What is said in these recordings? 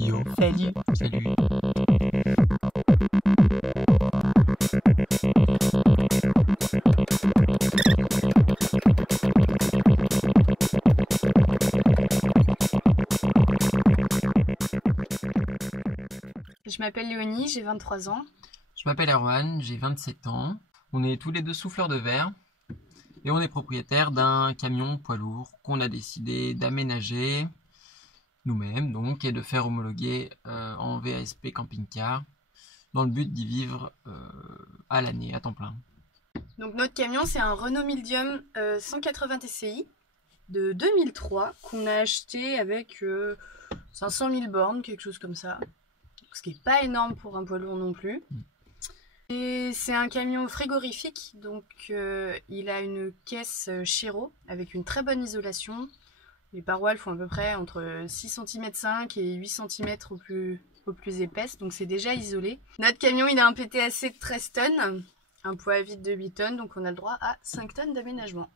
Yo. Salut. Salut. Je m'appelle Léonie, j'ai 23 ans. Je m'appelle Erwan, j'ai 27 ans. On est tous les deux souffleurs de verre et on est propriétaire d'un camion poids lourd qu'on a décidé d'aménager nous-mêmes donc et de faire homologuer en VASP camping-car dans le but d'y vivre à l'année à temps plein. Donc notre camion, c'est un Renault Mildium 180 TCI de 2003 qu'on a acheté avec 500 000 bornes, quelque chose comme ça. Ce qui n'est pas énorme pour un poids lourd non plus. Et c'est un camion frigorifique, donc il a une caisse Chéreau avec une très bonne isolation. Les parois elles font à peu près entre 6 cm 5 et 8 cm au plus épaisse, donc c'est déjà isolé. Notre camion il a un PTAC de 13 tonnes, un poids à vide de 8 tonnes, donc on a le droit à 5 tonnes d'aménagement.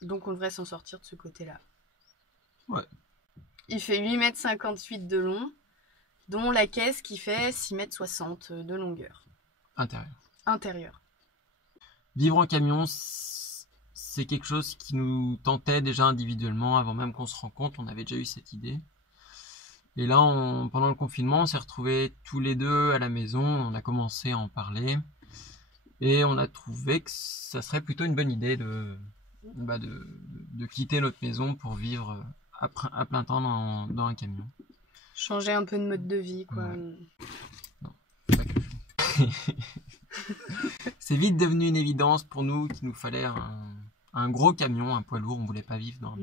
Donc on devrait s'en sortir de ce côté-là. Ouais. Il fait 8,58 m de long, dont la caisse qui fait 6,60 m de longueur. Intérieur. Vivre en camion, c'est quelque chose qui nous tentait déjà individuellement avant même qu'on se rende compte, on avait déjà eu cette idée. Et là, pendant le confinement, on s'est retrouvés tous les deux à la maison, on a commencé à en parler. Et on a trouvé que ça serait plutôt une bonne idée de quitter notre maison pour vivre à plein temps dans un camion. Changer un peu de mode de vie, quoi. Ouais. Non, pas que. C'est vite devenu une évidence pour nous qu'il nous fallait un gros camion, un poids lourd. On voulait pas vivre dans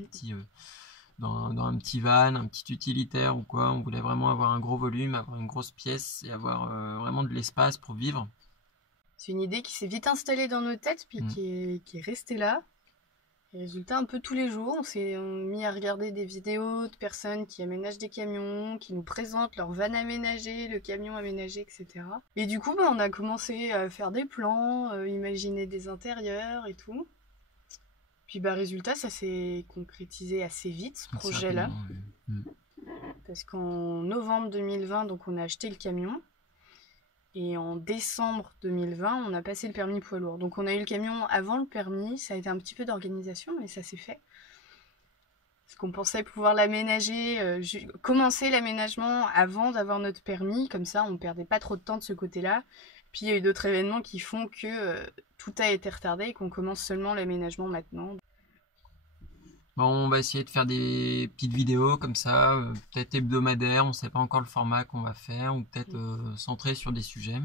un petit van, un petit utilitaire ou quoi. On voulait vraiment avoir un gros volume, avoir une grosse pièce et avoir vraiment de l'espace pour vivre. C'est une idée qui s'est vite installée dans nos têtes puis qui est restée là. Et résultat, un peu tous les jours, on s'est mis à regarder des vidéos de personnes qui aménagent des camions, qui nous présentent leur van aménagé, le camion aménagé, etc. Et du coup, on a commencé à faire des plans, imaginer des intérieurs et tout. Puis résultat, ça s'est concrétisé assez vite, ce projet-là. Parce qu'en novembre 2020, donc, on a acheté le camion. Et en décembre 2020, on a passé le permis poids lourd. Donc on a eu le camion avant le permis, ça a été un petit peu d'organisation, mais ça s'est fait. Parce qu'on pensait pouvoir l'aménager, commencer l'aménagement avant d'avoir notre permis, comme ça on ne perdait pas trop de temps de ce côté-là. Puis il y a eu d'autres événements qui font que tout a été retardé et qu'on commence seulement l'aménagement maintenant. Bon, on va essayer de faire des petites vidéos comme ça, peut-être hebdomadaires, on ne sait pas encore le format qu'on va faire, ou peut-être centré sur des sujets,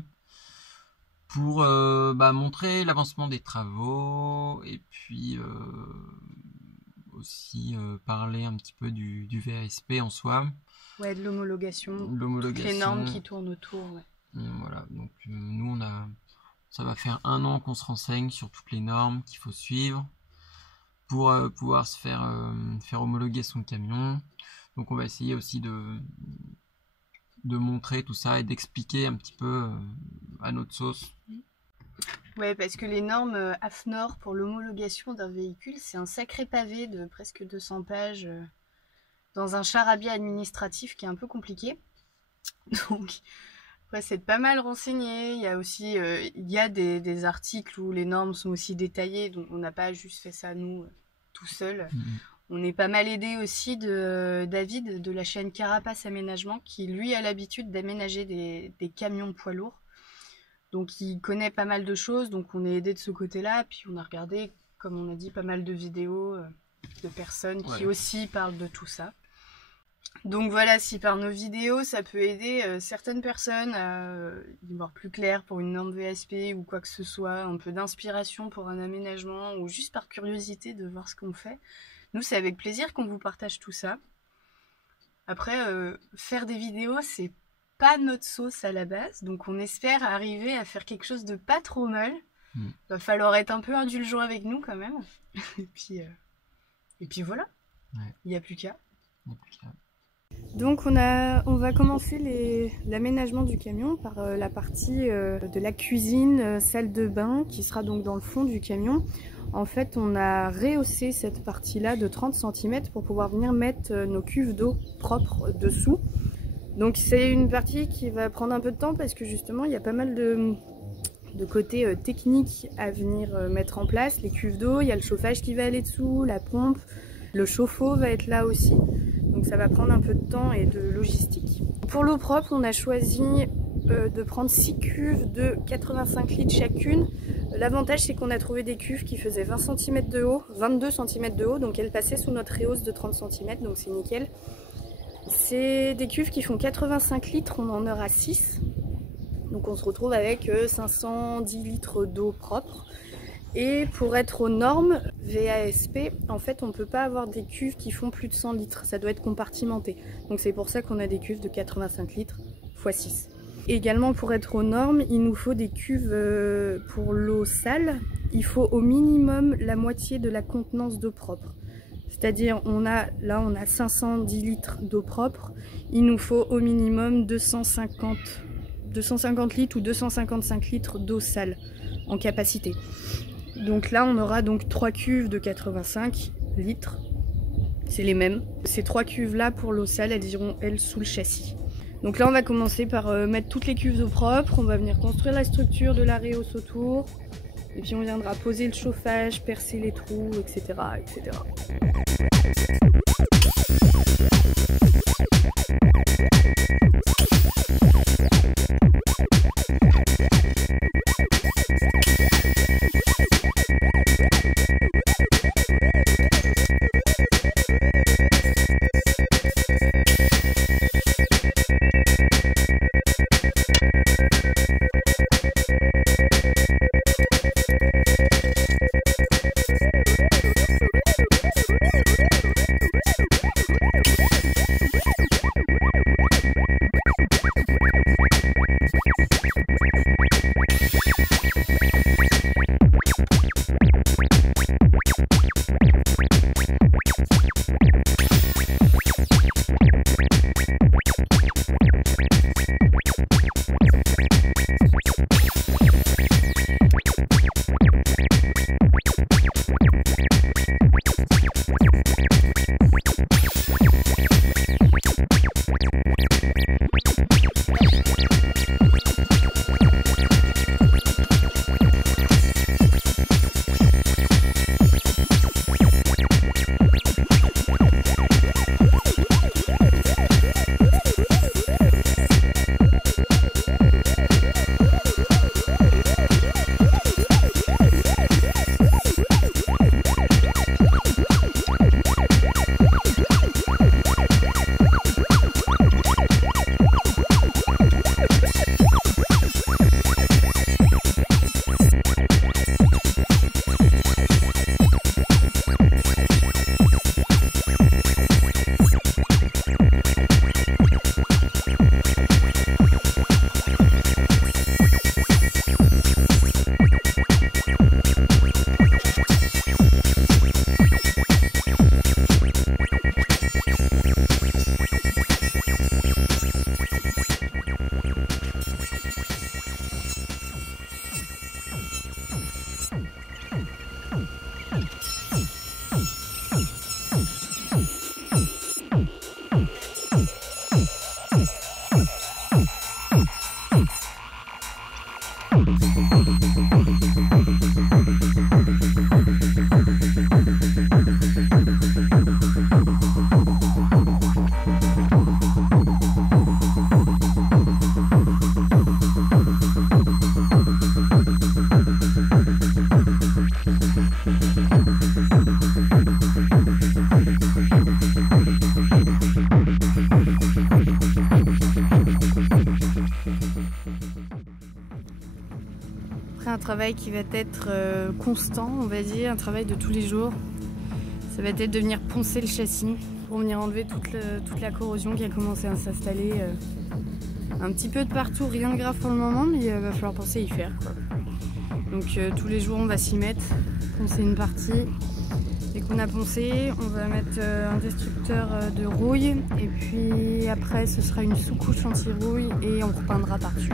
pour montrer l'avancement des travaux, et puis aussi parler un petit peu du VASP en soi. Ouais, de l'homologation, toutes les normes qui tournent autour. Ouais. Voilà, donc nous ça va faire 1 an qu'on se renseigne sur toutes les normes qu'il faut suivre pour pouvoir se faire homologuer son camion. Donc on va essayer aussi de montrer tout ça et d'expliquer un petit peu à notre sauce. Ouais, parce que les normes AFNOR pour l'homologation d'un véhicule, c'est un sacré pavé de presque 200 pages dans un charabia administratif qui est un peu compliqué. Donc après, c'est pas mal renseigné. Il y a aussi des articles où les normes sont aussi détaillées, donc on n'a pas juste fait ça nous tout seul. On est pas mal aidé aussi de David de la chaîne Carapace Aménagement qui lui a l'habitude d'aménager des camions poids lourds. Donc il connaît pas mal de choses, donc on est aidé de ce côté-là. Puis on a regardé, comme on a dit, pas mal de vidéos de personnes qui aussi parlent de tout ça. Donc voilà, si par nos vidéos ça peut aider certaines personnes à y voir plus clair pour une norme VASP ou quoi que ce soit, un peu d'inspiration pour un aménagement ou juste par curiosité de voir ce qu'on fait, nous c'est avec plaisir qu'on vous partage tout ça. Après, faire des vidéos c'est pas notre sauce à la base, donc on espère arriver à faire quelque chose de pas trop mal. Va falloir être un peu indulgent avec nous quand même. et puis voilà, il n'y a plus qu'à. Donc on va commencer l'aménagement du camion par la partie de la cuisine, salle de bain qui sera donc dans le fond du camion. En fait on a rehaussé cette partie là de 30 cm pour pouvoir venir mettre nos cuves d'eau propres dessous. Donc c'est une partie qui va prendre un peu de temps parce que justement il y a pas mal de côté technique à venir mettre en place. Les cuves d'eau, il y a le chauffage qui va aller dessous, la pompe, le chauffe-eau va être là aussi. Donc ça va prendre un peu de temps et de logistique. Pour l'eau propre, on a choisi de prendre 6 cuves de 85 litres chacune. L'avantage c'est qu'on a trouvé des cuves qui faisaient 20 cm de haut, 22 cm de haut, donc elles passaient sous notre réhausse de 30 cm, donc c'est nickel. C'est des cuves qui font 85 litres, on en aura 6. Donc on se retrouve avec 510 litres d'eau propre. Et pour être aux normes VASP, en fait on ne peut pas avoir des cuves qui font plus de 100 litres, ça doit être compartimenté. Donc c'est pour ça qu'on a des cuves de 85 litres x 6. Et également pour être aux normes, il nous faut des cuves pour l'eau sale. Il faut au minimum la moitié de la contenance d'eau propre. C'est-à-dire on a 510 litres d'eau propre, il nous faut au minimum 250 litres ou 255 litres d'eau sale en capacité. Donc là on aura donc 3 cuves de 85 litres, c'est les mêmes. Ces 3 cuves là pour l'eau sale, elles iront elles sous le châssis. Donc là on va commencer par mettre toutes les cuves d'eau propre, on va venir construire la structure de la réhausse autour. Et puis on viendra poser le chauffage, percer les trous, etc. etc. Un travail qui va être constant, on va dire, un travail de tous les jours. Ça va être de venir poncer le châssis pour venir enlever toute la corrosion qui a commencé à s'installer un petit peu de partout, rien de grave pour le moment, mais il va falloir penser à y faire, quoi. Donc tous les jours on va s'y mettre, poncer une partie. Dès qu'on a poncé, on va mettre un destructeur de rouille et puis après ce sera une sous-couche anti-rouille et on repeindra par-dessus.